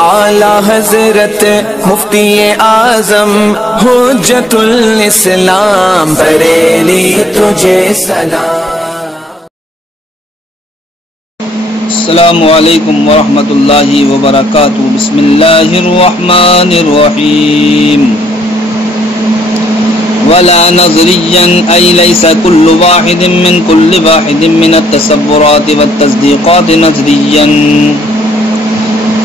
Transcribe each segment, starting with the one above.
اعلی حضرت مفتی اعظم حجت الاسلام بریلی تجھے سلام۔ السلام علیکم ورحمۃ اللہ وبرکاتہ۔ بسم اللہ الرحمن الرحیم۔ ولا نظريا أي ليس كل واحد من التصورات والتصديقات نظريا،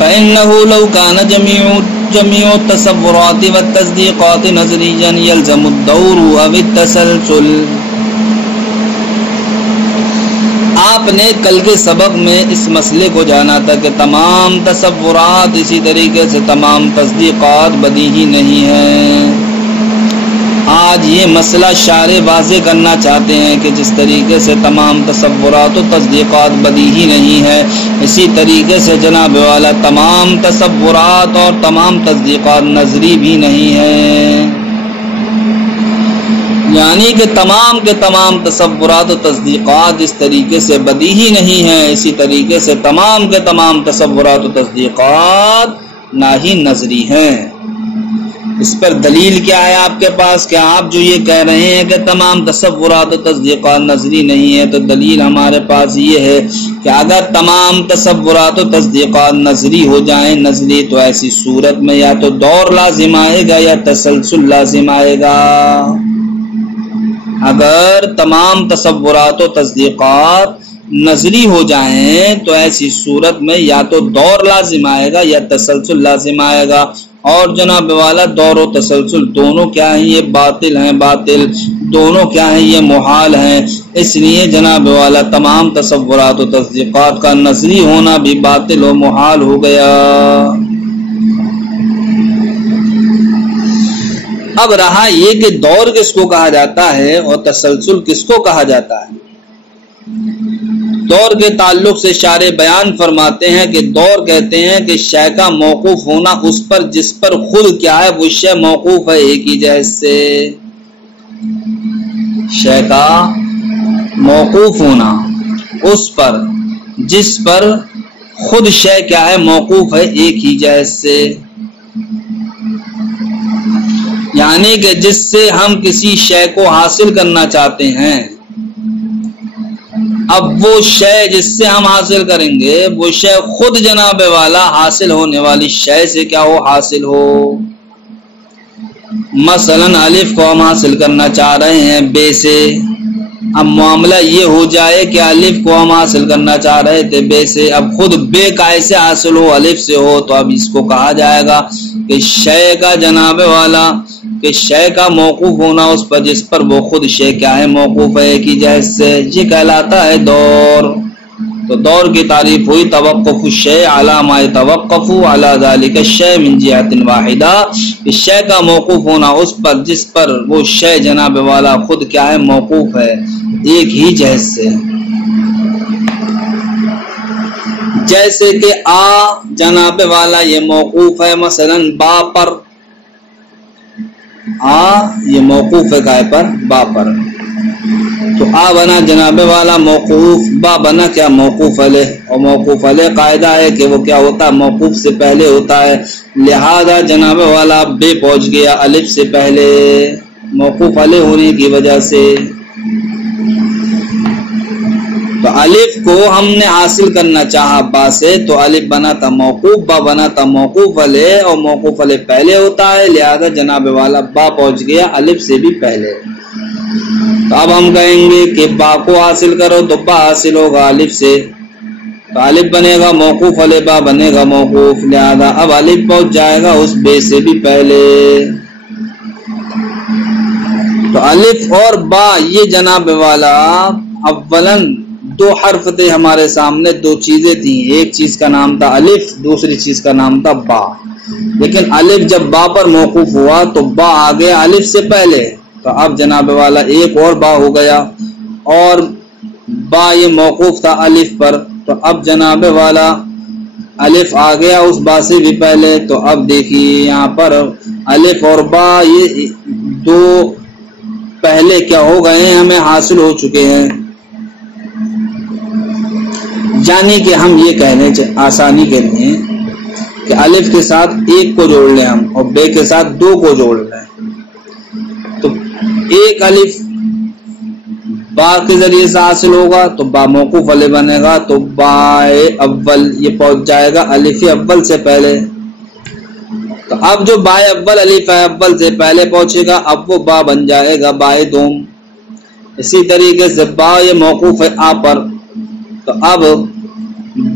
فإنه لو كان جميع التصورات والتصديقات نظريا يلزم الدور أو التسلسل۔ آپ نے کل کے سبق میں اس مسئلے کو جانا تھا کہ تمام تصورات اسی طریقے سے تمام تصدیقات بدیہی نہیں ہیں۔ آج یہ مسئلہ شارح واضح کرنا چاہتے ہیں کہ جس طریقے سے تمام تصورات و تصدیقات بدیہی نہیں ہے، اسی طریقے سے جناب والا تمام تصورات اور تمام تصدیقات نظری بھی نہیں ہیں، یعنی کہ تمام کے تمام تصورات و تصدیقات اس طریقے سے بدیہی نہیں ہیں، اسی طریقے سے تمام کے تمام تصورات و تصدیقات نہ ہی نظری ہیں۔ اس پر دلیل کیا ہے آپ کے پاس کہ آپ جو یہ کہہ رہے ہیں کہ تمام تصورات و تصدیقات نظری نہیں ہے؟ تو دلیل ہمارے پاس یہ ہے کہ اگر تمام تصورات و تصدیقات نظری ہو جائیں نظری، تو ایسی صورت میں یا تو دور لازم آئے گا یا تسلسل لازم آئے گا۔ اگر تمام تصورات و تصدیقات نظری ہو جائیں تو ایسی صورت میں یا تو دور لازم آئے گا یا تسلسل لازم آئے گا، اور جناب والا دور و تسلسل دونوں کیا ہیں؟ یہ باطل ہیں، باطل دونوں کیا ہیں؟ یہ محال ہیں۔ اس لیے جناب والا تمام تصورات و تصدیقات کا نظری ہونا بھی باطل و محال ہو گیا۔ اب رہا یہ کہ دور کس کو کہا جاتا ہے اور تسلسل کس کو کہا جاتا ہے۔ دور کے تعلق سے شارح بیان فرماتے ہیں کہ دور کہتے ہیں کہ شے کا موقوف ہونا اس پر جس پر خود کیا ہے وہ شے موقوف ہے ایک ہی جہت سے۔ شے کا موقوف ہونا اس پر جس پر خود شے کیا ہے موقوف ہے ایک ہی جہت سے، یعنی کہ جس سے ہم کسی شے کو حاصل کرنا چاہتے ہیں، اب وہ شے جس سے ہم حاصل کریں گے وہ شے خود جناب والا حاصل ہونے والی شے سے کیا ہو حاصل ہو۔ مثلا الف کو ہم حاصل کرنا چاہ رہے ہیں بے سے، اب معاملہ یہ ہو جائے کہ الف کو ہم حاصل کرنا چاہ رہے تھے بے سے، اب خود بے کیسے حاصل ہو؟ الف سے ہو، تو اب اس کو کہا جائے گا کہ شے کا جناب والا کہ شے کا موقوف ہونا اس پر جس پر وہ خود شے کیا ہے موقوف ہے ایک ہی جہت سے، یہ کہلاتا ہے دور۔ تو دور کی تعریف ہوئی توقف الشیء علی ما یتوقف علی ذلک الشیء من جہۃ واحدہ، کہ شے کا موقوف ہونا اس پر جس پر وہ شے جناب والا خود کیا ہے موقوف ہے ایک ہی جہت سے۔ جیسے کہ آ جناب والا یہ موقوف ہے مثلا با پر، یہ موقوف ہے کائے پر؟ با پر، تو آ بنا جناب والا موقوف، با بنا کیا موقوف علیہ، اور موقوف علیہ قاعدہ ہے کہ وہ کیا ہوتا ہے موقوف سے پہلے ہوتا ہے، لہذا جناب والا بے پہنچ گیا الف سے پہلے موقوف علیہ ہونے کی وجہ سے۔ تو الف کو ہم نے حاصل کرنا چاہا با سے، تو الف بنا تھا موقوف، با بنا تھا موقوف علیہ، اور موقوف علیہ پہلے ہوتا ہے، لہذا جناب والا با پہنچ گیا الف سے بھی پہلے۔ تو اب ہم کہیں گے کہ با کو حاصل کرو تو با حاصل ہوگا الف سے، تو الف بنے گا موقوف علیہ، با بنے گا موقوف، لہذا اب الف پہنچ جائے گا اس بے سے بھی پہلے۔ تو الف اور با یہ جناب والا اولاً دو حرف تھے ہمارے سامنے، دو چیزیں تھیں، ایک چیز کا نام تھا الف، دوسری چیز کا نام تھا با، لیکن الف جب با پر موقوف ہوا تو با آ گیا الف سے پہلے، تو اب جناب والا ایک اور با ہو گیا، اور با یہ موقوف تھا الف پر، تو اب جناب والا الف آ گیا اس با سے بھی پہلے، تو اب دیکھیے یہاں پر الف اور با یہ دو پہلے کیا ہو گئے ہیں ہمیں حاصل ہو چکے ہیں، یعنی کہ ہم یہ کہنے آسانی کے لیے کہ الف کے ساتھ ایک کو جوڑ لیں ہم اور بے کے ساتھ دو کو جوڑ لیں، تو ایک الف با کے ذریعے سے حاصل ہوگا تو با موقوف علیہ بنے گا، تو با اول یہ پہنچ جائے گا الف اول سے پہلے۔ تو اب جو با اول الف اول سے پہلے پہنچے گا اب وہ با بن جائے گا با دوم۔ اسی طریقے سے با یہ موقوف ہے آ پر، تو اب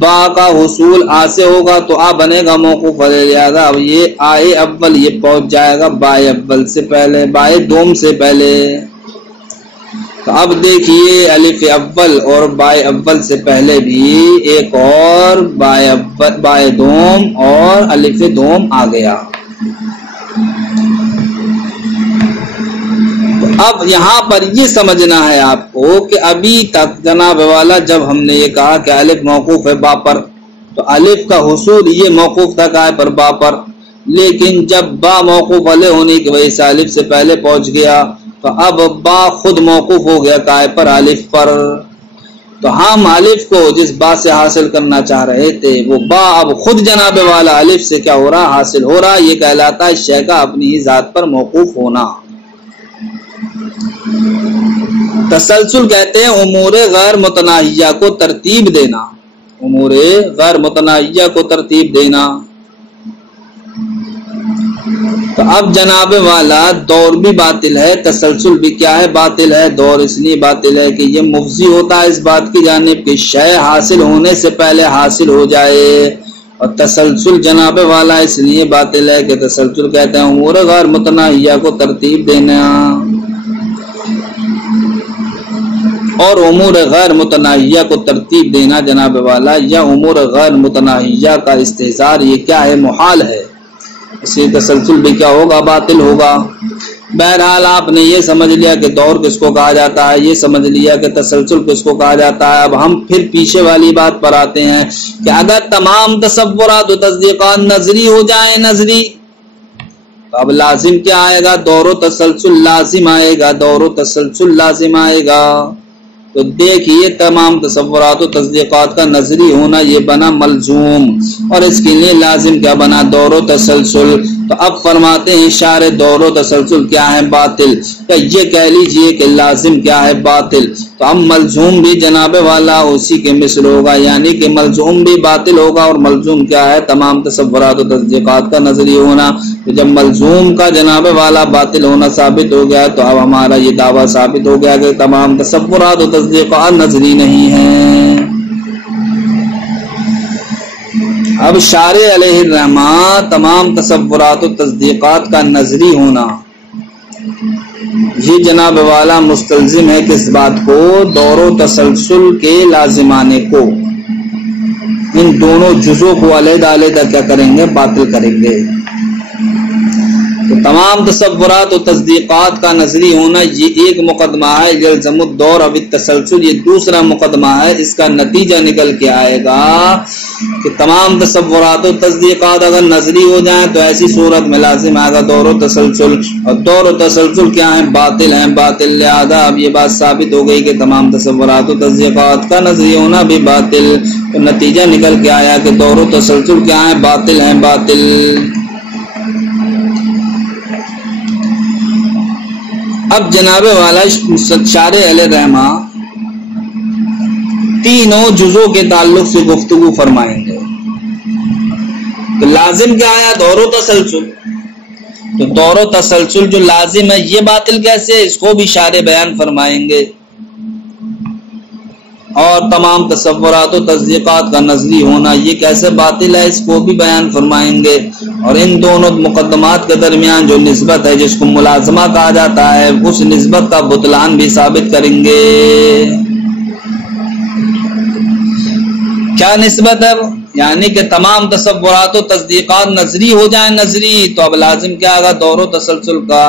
با کا حصول آ سے ہوگا تو آ بنے گا موقوف علیہ، لہذا اب یہ آئے اول یہ پہنچ جائے گا با اول سے پہلے با دوم سے پہلے۔ تو اب دیکھیے الف اول اور با اول سے پہلے بھی ایک اور با دوم اور الف دوم آ گیا۔ اب یہاں پر یہ سمجھنا ہے آپ کو کہ ابھی تک جناب والا جب ہم نے یہ کہا کہ الف موقوف ہے با پر، تو الف کا حصول یہ موقوف تھا قائے پر با پر، لیکن جب با موقوف علیہ ہونے کی وجہ سے الف سے پہلے پہنچ گیا تو اب با خود موقوف ہو گیا قائے پر الف پر۔ تو ہم الف کو جس با سے حاصل کرنا چاہ رہے تھے وہ با اب خود جناب والا الف سے کیا ہو رہا حاصل ہو رہا، یہ کہلاتا ہے شے کا اپنی ہی ذات پر موقوف ہونا۔ تسلسل کہتے ہیں امور غیر متناہیہ کو ترتیب دینا، امور غیر متناہیہ کو ترتیب دینا۔ تو اب جناب والا دور بھی باطل ہے، تسلسل بھی کیا ہے باطل ہے۔ دور اس لیے باطل ہے کہ یہ مفضی ہوتا ہے اس بات کی جانب کہ شے حاصل ہونے سے پہلے حاصل ہو جائے، اور تسلسل جناب والا اس لیے باطل ہے کہ تسلسل کہتے ہیں امور غیر متناہیہ کو ترتیب دینا، اور امور غیر متناہیہ کو ترتیب دینا جناب والا یا امور غیر متناہیہ کا استحضار یہ کیا ہے محال ہے، اس لیے تسلسل بھی کیا ہوگا باطل ہوگا۔ بہرحال آپ نے یہ سمجھ لیا کہ دور کس کو کہا جاتا ہے، یہ سمجھ لیا کہ تسلسل کس کو کہا جاتا ہے۔ اب ہم پھر پیچھے والی بات پر آتے ہیں کہ اگر تمام تصورات و تصدیقات نظری ہو جائیں، نظری، تو اب لازم کیا آئے گا، دور و تسلسل لازم آئے گا، دور و تسلسل لازم آئے گا۔ تو دیکھیے تمام تصورات و تصدیقات کا نظری ہونا یہ بنا ملزوم، اور اس کے لیے لازم کیا بنا دور و تسلسل۔ تو اب فرماتے ہیں شارع دور و تسلسل کیا ہے باطل، کہ یہ کہہ لیجئے کہ لازم کیا ہے باطل، تو اب ملزوم بھی جناب والا اسی کے مثل ہوگا، یعنی کہ ملزوم بھی باطل ہوگا، اور ملزوم کیا ہے تمام تصورات و تصدیقات کا نظری ہونا۔ تو جب ملزوم کا جناب والا باطل ہونا ثابت ہو گیا تو اب ہمارا یہ دعویٰ ثابت ہو گیا کہ تمام تصورات و تصدیقات نظری نہیں ہیں۔ اب شارع علیہ الرحمہ تمام تصورات و تصدیقات کا نظری ہونا یہ جناب والا مستلزم ہے کس بات کو، دور و تسلسل کے لازمانے کو، ان دونوں جزوں کو علیحدہ علیحدہ کیا کریں گے باطل کریں گے۔ تو تمام تصورات و تصدیقات کا نظری ہونا یہ ایک مقدمہ ہے، یلزم الدور اب التسلسل یہ دوسرا مقدمہ ہے۔ اس کا نتیجہ نکل کے آئے گا کہ تمام تصورات و تصدیقات اگر نظری ہو جائیں تو ایسی صورت میں لازم آئے گا دور و تسلسل، اور دور و تسلسل کیا ہیں باطل ہیں، باطل، لہذا اب یہ بات ثابت ہو گئی کہ تمام تصورات و تصدیقات کا نظری ہونا بھی باطل۔ تو نتیجہ نکل کے آیا کہ دور و تسلسل کیا ہیں باطل ہیں، باطل۔ اب جناب والا شارع علیہ الرحمہ تینوں جزوں کے تعلق سے گفتگو فرمائیں گے۔ تو لازم کیا آیا دور و تسلسل، تو دور و تسلسل جو لازم ہے یہ باطل کیسے، اس کو بھی شارع بیان فرمائیں گے، اور تمام تصورات و تصدیقات کا نظری ہونا یہ کیسے باطل ہے اس کو بھی بیان فرمائیں گے، اور ان دونوں مقدمات کے درمیان جو نسبت ہے جس کو ملازمہ کہا جاتا ہے اس نسبت کا بطلان بھی ثابت کریں گے۔ کیا نسبت ہے، یعنی کہ تمام تصورات و تصدیقات نظری ہو جائیں، نظری، تو اب لازم کیا آگا دور و تسلسل کا،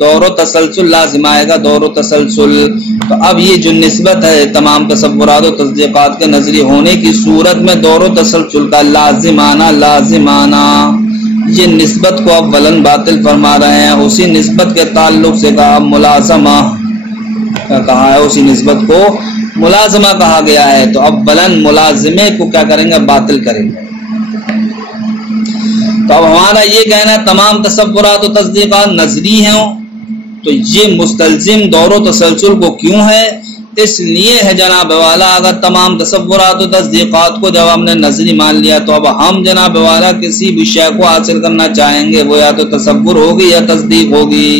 دور و تسلسل لازم آئے گا دور و تسلسل۔ تو اب یہ جو نسبت ہے تمام تصورات و تصدیقات کے نظری ہونے کی صورت میں دور و تسلسل کا لازم آنا یہ نسبت کو اب ولن باطل فرما رہے ہیں۔ اسی نسبت کے تعلق سے کہا ملازمہ کہا ہے، اسی نسبت کو ملازمہ کہا گیا ہے، تو اب ولن ملازمے کو کیا کریں گے باطل کریں گے۔ تو اب ہمارا یہ کہنا ہے تمام تصورات و تصدیقات نظری ہیں، تو یہ مستلزم دور و تسلسل کو کیوں ہے؟ اس لیے ہے جناب والا اگر تمام تصورات و تصدیقات کو جب ہم نے نظری مان لیا تو اب ہم جناب والا کسی بھی شے کو حاصل کرنا چاہیں گے وہ یا تو تصور ہوگی یا تصدیق ہوگی۔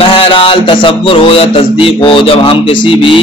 بہرحال تصور ہو یا تصدیق ہو، جب ہم کسی بھی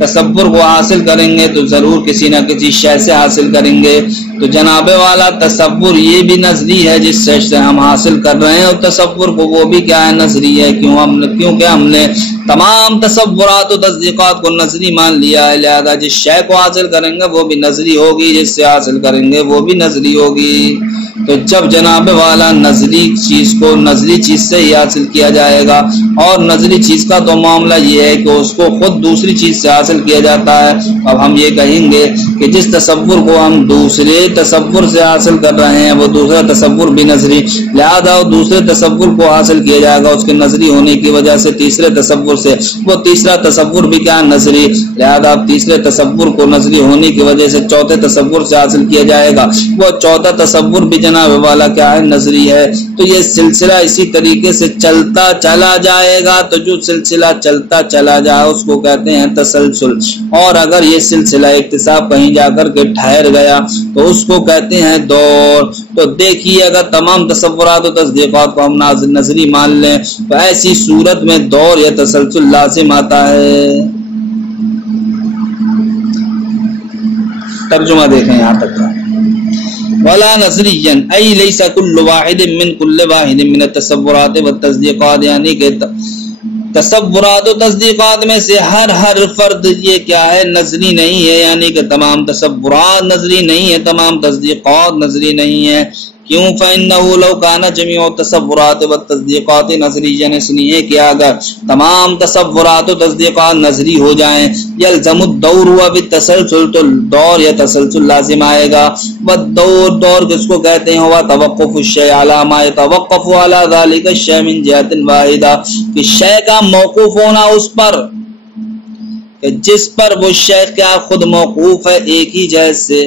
تصور کو حاصل کریں گے تو ضرور کسی نہ کسی شے سے حاصل کریں گے۔ تو جناب والا تصور یہ بھی نظری ہے جس شے سے ہم حاصل کر رہے ہیں، اور تصور کو وہ بھی کیا ہے؟ نظری ہے۔ کیونکہ ہم نے تمام تصورات و تصدیقات کو نظری مان لیا ہے، لہذا جس شے کو حاصل کریں گے وہ بھی نظری ہوگی، جس سے حاصل کریں گے وہ بھی نظری ہوگی۔ تو جب جناب والا نظری چیز کو نظری چیز سے ہی حاصل کیا جائے گا، اور نظری چیز کا تو معاملہ یہ ہے کہ اس کو خود دوسری چیز سے حاصل کیا جاتا ہے۔ اب ہم یہ کہیں گے کہ جس تصور کو ہم دوسرے تصور سے حاصل کر رہے ہیں وہ دوسرا تصور بھی نظری، لہذا وہ دوسرے تصور کو حاصل کیا جائے گا اس کے نظری ہونے کی وجہ سے تیسرے تصور سے، وہ تیسرا تصور بھی کیا نظری، لہذا تیسرے تصور کو نظری ہونے کی وجہ سے چوتھے تصور سے حاصل کیا جائے گا، وہ چوتھا تصور بھی جناب والا کیا ہے؟ نظری ہے۔ تو یہ سلسلہ اسی طریقے سے چلتا چلا جائے گا، تو جو سلسلہ چلتا چلا جائے اس کو کہتے ہیں تسلسل، اور اگر یہ سلسلہ اکتساب کہیں جا کر کے ٹھہر گیا تو اس کو کہتے ہیں دور۔ تو دیکھیے اگر تمام تصورات و تصدیقات کو ہم نظری مان لیں تو ایسی صورت میں دور یا تسلسل لازم آتا ہے۔ ترجمہ دیکھیں یہاں تک کا ولا نظریا ای لیس کل واحد من کل واحد من التصورات والتصدیقات، یعنی کہ تصورات و تصدیقات میں سے ہر فرد یہ کیا ہے؟ نظری نہیں ہے، یعنی کہ تمام تصورات نظری نہیں ہے، تمام تصدیقات نظری نہیں ہے۔ کیوں؟ فإنه لو كان جميع التصورات والتصدیقات نظریا، اس لیے کہ اگر تمام تصورات و تصدیقات نظری ہو جائیں یلزم الدور ہوا بالتسلسل، تو دور یا تسلسل لازم آئے گا۔ دور کس کو کہتے ہیں؟ ہوا توقف الشیء علی ما يتوقف على ذلك الشیء من جهت واحدہ، کہ شے کا موقوف ہونا اس پر کہ جس پر وہ شے کیا خود موقوف ہے ایک ہی جہت سے،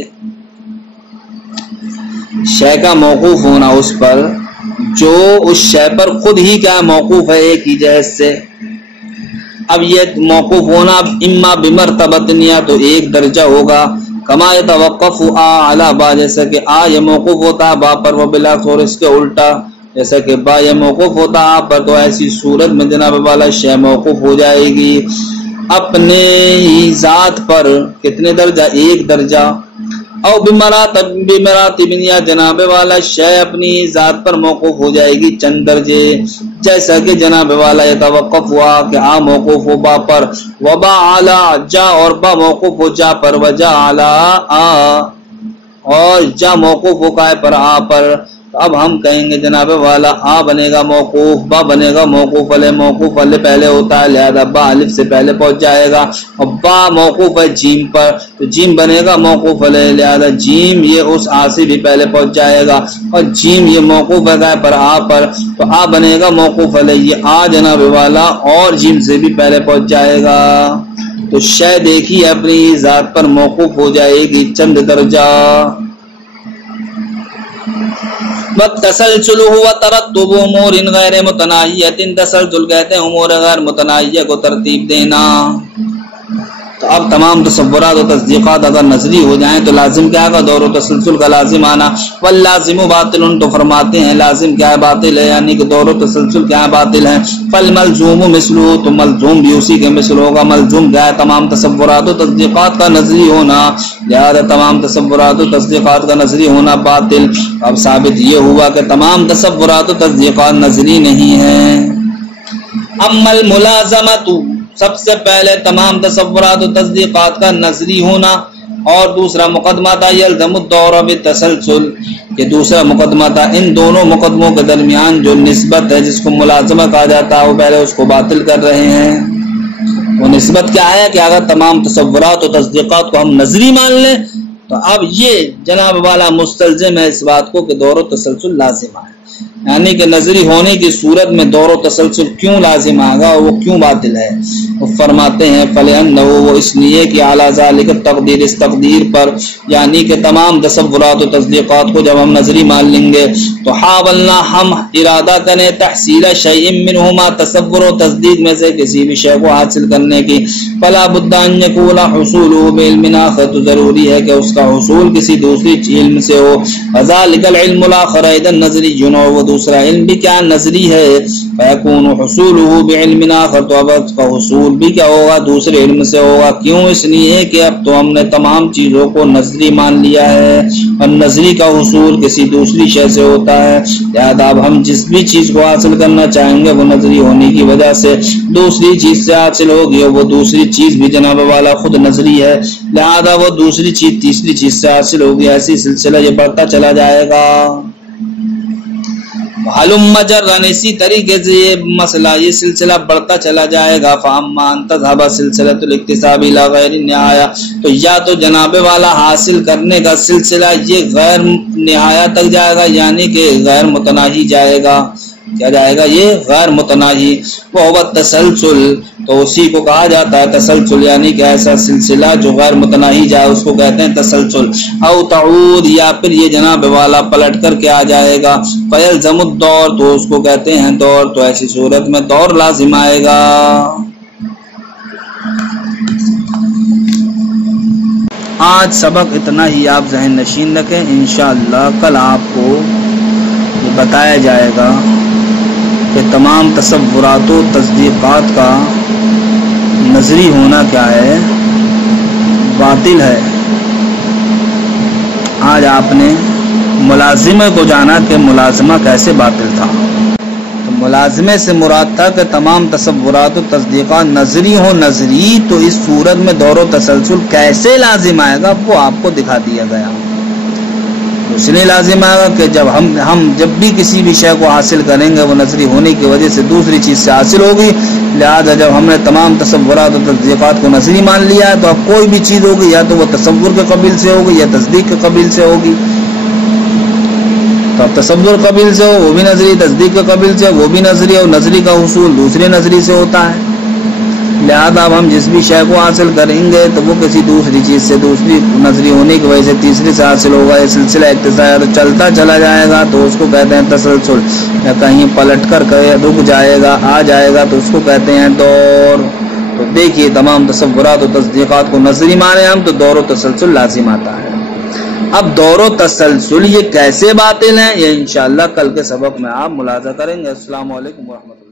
شے کا موقوف ہونا اس پر جو اس شے پر خود ہی کیا موقوف ہے ایک ہی جہت سے۔ اب یہ موقوف ہونا اما بمرتبۃ، یا تو ایک درجہ ہوگا، کما یتوقف علی با، جیسا کہ یہ موقوف ہوتا ہے با پر، وہ بالعکس، اور اس کے الٹا جیسا کہ با یہ موقوف ہوتا ہے پر، تو ایسی صورت میں جناب والا شے موقوف ہو جائے گی اپنے ذات پر۔ کتنے درجہ؟ ایک درجہ۔ او بمراتب، یا جناب والا شے اپنی ذات پر موقوف ہو جائے گی چند درجے، جیسا کہ جناب والا یتوقف ہوا کہ موقوف ہو با پر، وبا علی جا، اور با موقوف ہو جا پر، وجا علی اور جا موقوف ہو کائے پر، پر۔ تو اب ہم کہیں گے جناب والا بنے گا موقوف، با بنے گا موقوف علیہ، موقوف علیہ پہلے ہوتا ہے لہذا با الف سے پہلے پہنچ جائے گا، اور با موقوف ہے جیم پر تو جیم بنے گا موقوف علیہ، لہذا جیم یہ اس سے بھی پہلے پہنچ جائے گا، اور جیم یہ موقوف ہے پر پر، تو بنے گا موقوف علیہ، یہ جناب والا اور جیم سے بھی پہلے پہنچ جائے گا۔ تو شے دیکھیے اپنی ذات پر موقوف ہو جائے گی چند درجہ۔ والتسلسل هو ترتب امور غیر متناہیۃ، تسلسل کہتے ہیں امور غیر متناہیہ کو ترتیب دینا۔ تو اب تمام تصورات و تصدیقات اگر نظری ہو جائیں تو لازم کیا ہے؟ دور و تسلسل کا لازم آنا۔ واللازم باطل، تو فرماتے ہیں لازم کیا ہے؟ باطل ہے، یعنی کہ دور و تسلسل کیا ہے؟ باطل ہے۔ فالملزوم مثلہ، تو ملزوم بھی اسی کے مثل ہوگا۔ ملزوم کیا ہے؟ تمام تصورات و تصدیقات کا نظری ہونا، لہذا تمام تصورات و تصدیقات کا نظری ہونا باطل۔ اب ثابت یہ ہوا کہ تمام تصورات و تصدیقات نظری نہیں ہیں۔ اما الملازمۃ، سب سے پہلے تمام تصورات و تصدیقات کا نظری ہونا، اور دوسرا مقدمہ تھا یلزم الدور بالتسلسل، کہ دوسرا مقدمہ تھا ان دونوں مقدموں کے درمیان جو نسبت ہے جس کو ملازمہ کہا جاتا ہے وہ پہلے اس کو باطل کر رہے ہیں۔ وہ نسبت کیا ہے کہ اگر تمام تصورات و تصدیقات کو ہم نظری مان لیں تو اب یہ جناب والا مستلزم ہے اس بات کو کہ دور و تسلسل لازم ہے۔ یعنی کہ نظری ہونے کی صورت میں دور و تسلسل کیوں لازم آگا اور وہ کیوں باطل ہے؟ وہ فرماتے ہیں فَلِأَنَّهُ، وہ اس لیے کہ اعلیٰ ذالک تقدیر، اس تقدیر پر یعنی کہ تمام تصورات و تصدیقات کو جب ہم نظری مان لیں گے تو حاولنا، ہم ارادہ کریں تحصیل شیء منہما، تصور و تصدیق میں سے کسی بھی شے کو حاصل کرنے کی، فلا بد ان یکون حصولہ بعلم آخر، تو ضروری ہے کہ اس کا حصول کسی دوسری علم سے ہو، وذالک العلم الاخر ایضا نظری، وہ دوسرا علم بھی کیا نظری ہے، فیکون حصولہ بعلم آخر، تو اب اس کا حصول بھی کیا ہوگا دوسرے علم سے ہوگا، کیوں؟ اس لیے کہ اب تو ہم نے تمام چیزوں کو نظری مان لیا ہے اور نظری کا حصول کسی دوسری شے سے ہوتا ہے، لہذا اب ہم جس بھی چیز کو حاصل کرنا چاہیں گے وہ نظری ہونے کی وجہ سے دوسری چیز سے حاصل ہوگی، اور وہ دوسری چیز بھی جناب والا خود نظری ہے، لہذا وہ دوسری چیز تیسری چیز سے حاصل ہوگی، ایسی سلسلہ یہ بڑھتا چلا جائے گا۔ حلم مجرن، اسی طریقے سے یہ مسئلہ یہ سلسلہ بڑھتا چلا جائے گا۔ فاما ان تذهب سلسلۃ الاکتساب الى غیر النہایہ، تو یا تو جناب والا حاصل کرنے کا سلسلہ یہ غیر نہایہ تک جائے گا، یعنی کہ غیر متناہی جائے گا، کیا جائے گا یہ غیر متناہی، وہ تسلسل، تو اسی کو کہا جاتا ہے تسلسل، یعنی کہ ایسا سلسلہ جو غیر متناہی جائے اس کو کہتے ہیں تسلسل۔ او تعود، یا پھر یہ جناب والا پلٹ کر کے آ جائے گا، فیلزم الدور، تو اس کو کہتے ہیں دور، تو ایسی صورت میں دور لازم آئے گا۔ آج سبق اتنا ہی آپ ذہن نشین رکھیں، انشاءاللہ کل آپ کو یہ بتایا جائے گا کہ تمام تصورات و تصدیقات کا نظری ہونا کیا ہے، باطل ہے۔ آج آپ نے ملازمہ کو جانا کہ ملازمہ کیسے باطل تھا، تو ملازمے سے مراد تھا کہ تمام تصورات و تصدیقات نظری ہو، نظری تو اس صورت میں دور و تسلسل کیسے لازم آئے گا وہ آپ کو دکھا دیا گیا۔ اس لیے لازم آئے گا کہ جب ہم جب بھی کسی بھی شے کو حاصل کریں گے وہ نظری ہونے کی وجہ سے دوسری چیز سے حاصل ہوگی، لہذا جب ہم نے تمام تصورات و تصدیقات کو نظری مان لیا ہے تو اب کوئی بھی چیز ہوگی یا تو وہ تصور کے قبیل سے ہوگی یا تصدیق کے قبیل سے ہوگی، تو اب تصور قبیل سے ہو وہ بھی نظری، تصدیق کے قبیل سے وہ بھی نظری، اور نظری کا حصول دوسرے نظری سے ہوتا ہے، لہذا اب ہم جس بھی شے کو حاصل کریں گے تو وہ کسی دوسری چیز سے دوسری نظری ہونے کی وجہ سے تیسری سے حاصل ہوگا، یہ سلسلہ اقتصاد تو چلتا چلا جائے گا، تو اس کو کہتے ہیں تسلسل، یا کہیں پلٹ کر رک جائے گا آ جائے گا تو اس کو کہتے ہیں دور۔ تو دیکھیے تمام تصورات و تصدیقات کو نظری مانے ہم تو دور و تسلسل لازم آتا ہے۔ اب دور و تسلسل یہ کیسے باطل ہیں یہ انشاءاللہ کل کے سبق میں آپ ملاحظہ کریں گے۔ السلام علیکم ورحمۃ اللہ۔